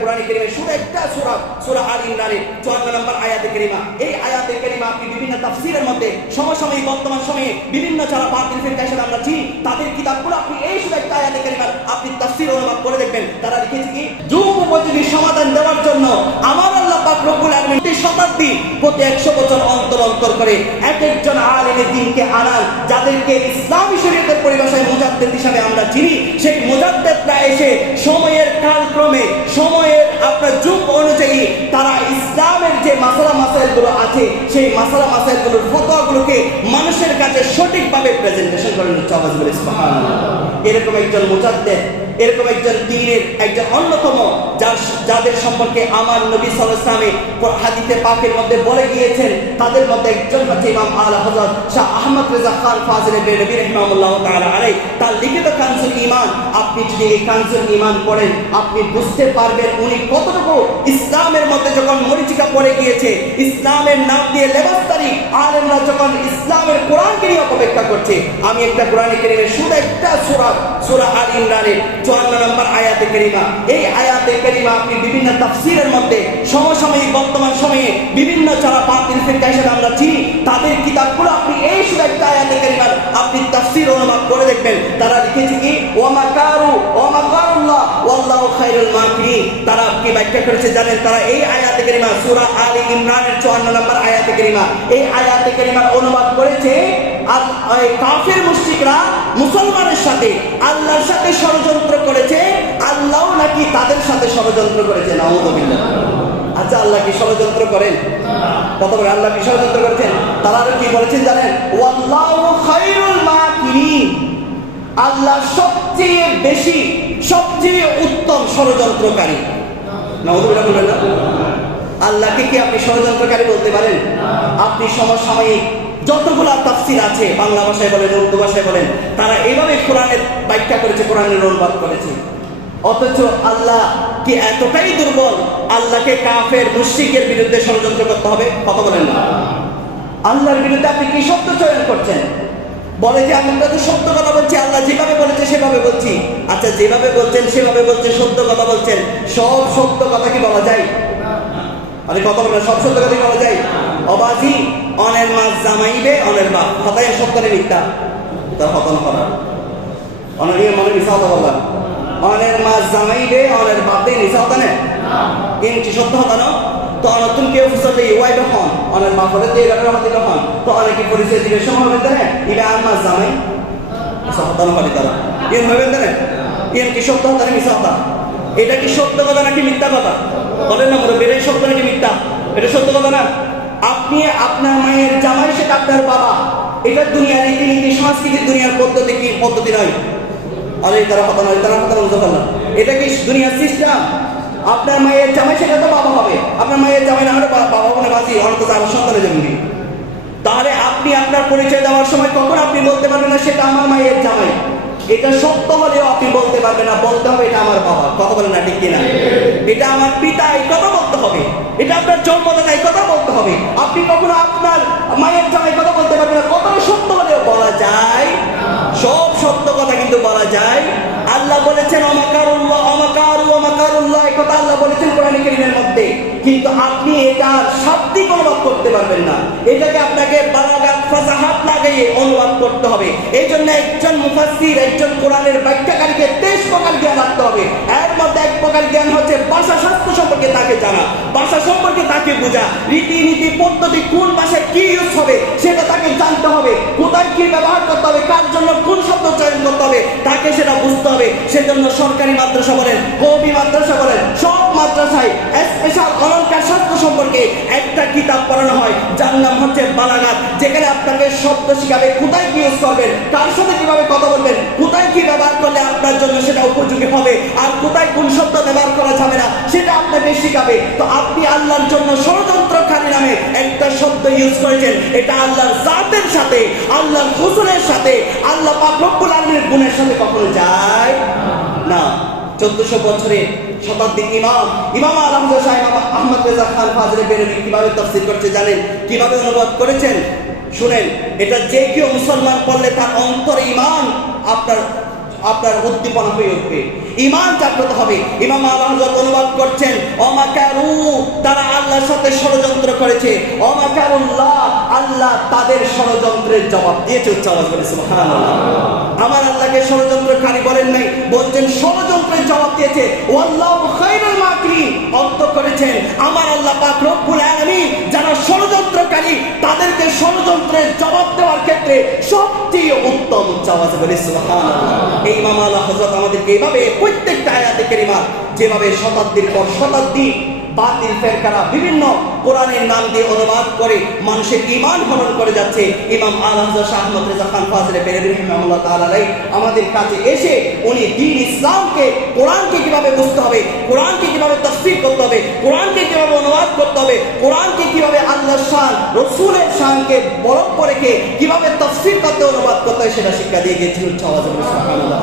কোরআন কারীমের শুধু একটা সূরা সূরা আল ইমরানের 54 নম্বর আয়াতে কারিমা। এই আয়াতে কারিমা আপনি বিভিন্ন তাফসীরের মধ্যে সমসাময়িক বর্তমান সময়ে বিভিন্ন যারা বাতিল ফিরকা হিসেবে আমরা চিনি তাদের কিতাবগুলো আপনি এই শুধু একটা আয়াতে কারিমা আপনি তাফসীর অনুবাদ করে দেখবেন। তারা লিখেছে কি যুগ উপযোগী সমাধান দেওয়ার জন্য আমার আল্লাহ পাক রব্বুল আলামিন শতাব্দী প্রতি 100 বছর অন্তর অন্তর করে এক একজন আলেমের দ্বীনকে আনান, যাদেরকে ইসলামী শরীয়তের পরিভাষায় মুজাদ্দিদ হিসেবে আমরা চিনি। সেই মুজাদ্দিদরা এসে সময়ের কালক্রমে সময়ের আপনার যুগ অনুযায়ী তারা ইসলামের যে মাসালা মাসাইলগুলো আছে সেই মাসালা মাসাইলগুলোর ফতোয়াগুলোকে মানুষের কাছে সঠিকভাবে প্রেজেন্টেশন করে নিচ্ছে। আওয়াজ বলে সুবহানাল্লাহ। এরকম একজন মুজাদ্দিদ, এরকম একজন দ্বীনের একজন অন্যতম যাদের সম্পর্কে আমার নবী সাল্লাল্লাহু আলাইহি ওয়াসাল্লাম হাদিসে পাকের মধ্যে বলে গিয়েছেন, তাদের মধ্যে একজন হচ্ছে ইমাম আলা হযরত শাহ আহমদ রেজা খান ফাজিল বেরলভী রাহিমাহুল্লাহ তাআলা আলাইহি। তার লিখিত কানজুল ঈমান, আপনি যদি এই কানজুল ঈমান পড়েন আপনি বুঝতে পারবেন উনি কতটুকু ইসলামের মধ্যে যখন মরিচিকা পড়ে গিয়েছে, ইসলামের নাম দিয়ে লেবাসদারি আলেমরা যখন ইসলামের কোরআনকে নিয়ে অপব্যাখ্যা করছে। আমি একটা কোরআন কারীমের শুধু একটা সূরা আল ইমরানের 54 নম্বর আয়াতে কারিমা, এই আয়াতে কারিমা আপনি বিভিন্ন তাফসীরের মধ্যে সমসাময়িক বর্তমান সময়ে বিভিন্ন যারা বাতিল ফিরকা হিসেবে আমরা চিনি তাদের কিতাবগুলো আপনি এই শুধু একটা আয়াতে কারিমা আপনি তাফসীর অনুবাদ করে দেখবেন। তারা লিখেছে কি ওয়া মাকারুল্লাহ ওয়াল্লাহু খায়রুল মাকিরিন। তারা কি ব্যাখ্যা করেছে জানেন? তারা এই আয়াতে কারিমা সূরা আল ইমরানের 54 নম্বর আয়াতে কারিমা, এই আয়াতে কারিমার অনুবাদ করেছে আর কাফের মুশরিকরা মুসলমানের সাথে আল্লাহর সাথে ষড়যন্ত্র করেছে, আল্লাহ নাকি তাদের সাথে ষড়যন্ত্র করেছে। নাউযুবিল্লাহ। আচ্ছা, আল্লাহ কি ষড়যন্ত্র করেন? কত বড় আল্লাহ কি ষড়যন্ত্র করেছেন? তারা আর কি বলেছেন জানেন? ওয়াল্লাহু খায়রুল মাকিরিন। আল্লাহ সবচেয়ে বেশি সবচেয়ে উত্তম ষড়যন্ত্রকারী। নাউযুবিল্লাহ বলবেন না? আল্লাহকে কি আপনি ষড়যন্ত্রকারী বলতে পারেন? আপনি সমসাময়িক যতগুলা তাফসীর আছে বাংলা ভাষায় বলেন উর্দু ভাষায় বলেন, তারা এইভাবে কোরআনের ব্যাখ্যা করেছে, কোরআনের অনুবাদ করেছে। অথচ আল্লাহ কি এতটাই দুর্বল আল্লাহকে কাফের মুশরিকের বিরুদ্ধে ষড়যন্ত্র করতে হবে? কথা বলেন না। আল্লাহর বিরুদ্ধে আপনি কি শব্দ চয়ন করছেন? বলে যে আমরা তো সত্য কথা বলছি, আল্লাহ যেভাবে বলেছে সেভাবে বলছি। আচ্ছা, যেভাবে বলছেন সেভাবে বলছেন, সত্য কথা বলছেন, সব সত্য কথা কি বলা যায়? আরে কথা বলেন, সব সত্য কথা কি বলা যায়? অবাজি অনের মাছ জামাইবে অনের বাপ, হতায় সত্য নেই মিথ্যা তার হতন করা অনেক মনে মিশা হতা বললাম। অনের মাছ জামাইবে অনের বাপ দিয়ে মিশা হতা নেই কিন্তু সত্য হতা না। তো নতুন কেউ ফুসলে ওয়াই যখন অনের মা করে দিয়ে গেল হাতে যখন তো অনেকে পরিচয় দিবে সময় হবে না এটা আর মাছ জামাই হতা না পারি তারা ইন হবে না ইন কি সত্য হতা না মিশা হতা? এটা কি সত্য কথা নাকি মিথ্যা কথা? বলেন না বলে বেড়ে সত্য নাকি মিথ্যা? এটা সত্য কথা না। আপনি আপনার মায়ের জামাই সেটা আপনার বাবা, এটা দুনিয়ার রীতিনীতি সংস্কৃতির দুনিয়ার পদ্ধতি কি পদ্ধতি নয়? আরে তারা কথা নয়, তারা কথা বুঝতে পারলাম। এটা কি দুনিয়ার সিস্টেম? আপনার মায়ের জামাই সেটা তো বাবা হবে, আপনার মায়ের জামাই না হলে বাবা বলে বাঁচি অন্তত আমার সন্তানের জন্য। তাহলে আপনি আপনার পরিচয় দেওয়ার সময় কখন আপনি বলতে পারবেন না সেটা আমার মায়ের জামাই? এটা সত্য হলেও আপনি বলতে পারবেন না, বলতে হবে এটা আমার বাবা। কথা বলেন না ঠিক কিনা? এটা আমার পিতা, এই কথা বলতে হবে। এটা আপনার জন্মদাতা, এই কথা বলতে হবে। আপনি কখনো আপনার মায়ের জামাই কথা বলতে পারবেন না, কতটা সত্য হলেও বলা যায়। সব সত্য কথা কিন্তু বলা যায়। আল্লাহ বলেছেন অমাকারুল্লাহ অমাকারুল্লাহ, এই কথা আল্লাহ বলেছেন কোরআন কারীমের মধ্যে, কিন্তু আপনি এটার শাব্দিক অনুবাদ করতে পারবেন না। এটাকে আপনাকে বালাগাত ফাসাহাত লাগিয়ে অনুবাদ করতে হবে। এই জন্য একজন মুফাসসির, একজন কোরআনের ব্যাখ্যাকারীকে 23 প্রকার জ্ঞান রাখতে হবে। এর মধ্যে এক প্রকার জ্ঞান হচ্ছে ভাষা শাস্ত্র সম্পর্কে তাকে জানা, ভাষা সম্পর্কে তাকে বোঝা, রীতিনীতি পদ্ধতি কোন ভাষায় কি ইউজ হবে সেটা তাকে জানতে হবে, কোথায় কি ব্যবহার করতে হবে, কার জন্য কোন শব্দ চয়ন করতে হবে তাকে সেটা বুঝতে হবে। সেজন্য সরকারি মাদ্রাসা বলেন, কওমি মাদ্রাসা বলেন, সব মাদ্রাসায় স্পেশাল অলংকার শাস্ত্র সম্পর্কে একটা কিতাব পড়ানো হয় যার নাম হচ্ছে বালাগাত, যেখানে আপনাকে শব্দ শিখাবে, কোথায় কি ইউজ করবেন, কার সাথে কিভাবে কথা বলবেন, কোথায় কি ব্যবহার করলে আপনার জন্য সেটা উপযোগী হবে, আর কোথায় কোন শব্দ ব্যবহার করা যাবে না সেটা আপনাকে শিখাবে। তো আপনি আল্লাহর জন্য ষড়যন্ত্রকারী নামে একটা শব্দ ইউজ করেছেন, এটা আল্লাহর জাতের সাথে, আল্লাহর হুসনের সাথে, আল্লাহ পাক রব্বুল আলামিনের গুণের সাথে কখনো যায় না। 1400 বছরের শতাব্দী ইমাম আহমদ রেজা খান ফাজিল বেরলভী কিভাবে তাফসীর করছে জানেন? কিভাবে অনুবাদ করেছেন শুনেন। এটা যে কেউ মুসলমান পড়লে তার অন্তরে ঈমান আপনার আপনার উদ্দীপনা হয়ে উঠবে, ঈমান জাগ্রত হবে। ইমাম আলা হযরত অনুবাদ করছেন, অমাকারু, তারা আল্লাহর সাথে ষড়যন্ত্র করেছে, অমাকারুল্লাহ, আল্লাহ তাদের ষড়যন্ত্রের জবাব দিয়েছে। উচ্চ আওয়াজ বলে সুবহানাল্লাহ। আমার আল্লাহকে ষড়যন্ত্রকারী বলেন নাই, বলছেন ষড়যন্ত্রের জবাব দিয়েছে। ওয়াল্লাহু খায়রুল মাকিরিন, অর্থ করেছেন আমার আল্লাহ পাক রব্বুল আলামিন যারা ষড়যন্ত্রকারী তাদেরকে ষড়যন্ত্রের জবাব দেওয়ার ক্ষেত্রে সবচেয়ে উত্তম। উচ্চ আওয়াজে বলে সুবহানাল্লাহ। এই ইমাম আলা হযরত আমাদেরকে এইভাবে প্রত্যেকটা আয়াতে কারিমা, যেভাবে শতাব্দীর পর শতাব্দী বাতিল ফেরকারা বিভিন্ন কোরআনের নাম দিয়ে অনুবাদ করে মানুষের ঈমান হরণ করে যাচ্ছে, ইমাম আলা হযরত শাহ আহমদ রেজা খান ফাজলে বেরেলভী রাহিমাহুল্লাহ তাআলা আমাদের কাছে এসে উনি দ্বীন ইসলামকে, কোরআনকে কিভাবে বুঝতে হবে, কোরআনকে কিভাবে তাফসীর করতে হবে, কোরআনকে কিভাবে অনুবাদ করতে হবে, কোরআনকে কিভাবে আল্লাহর শান, রাসূলের শানকে বরকত রেখে কিভাবে তাফসীর করতে অনুবাদ করতে হয় সেটা শিক্ষা দিয়ে গিয়েছেন। সুবহানাল্লাহ।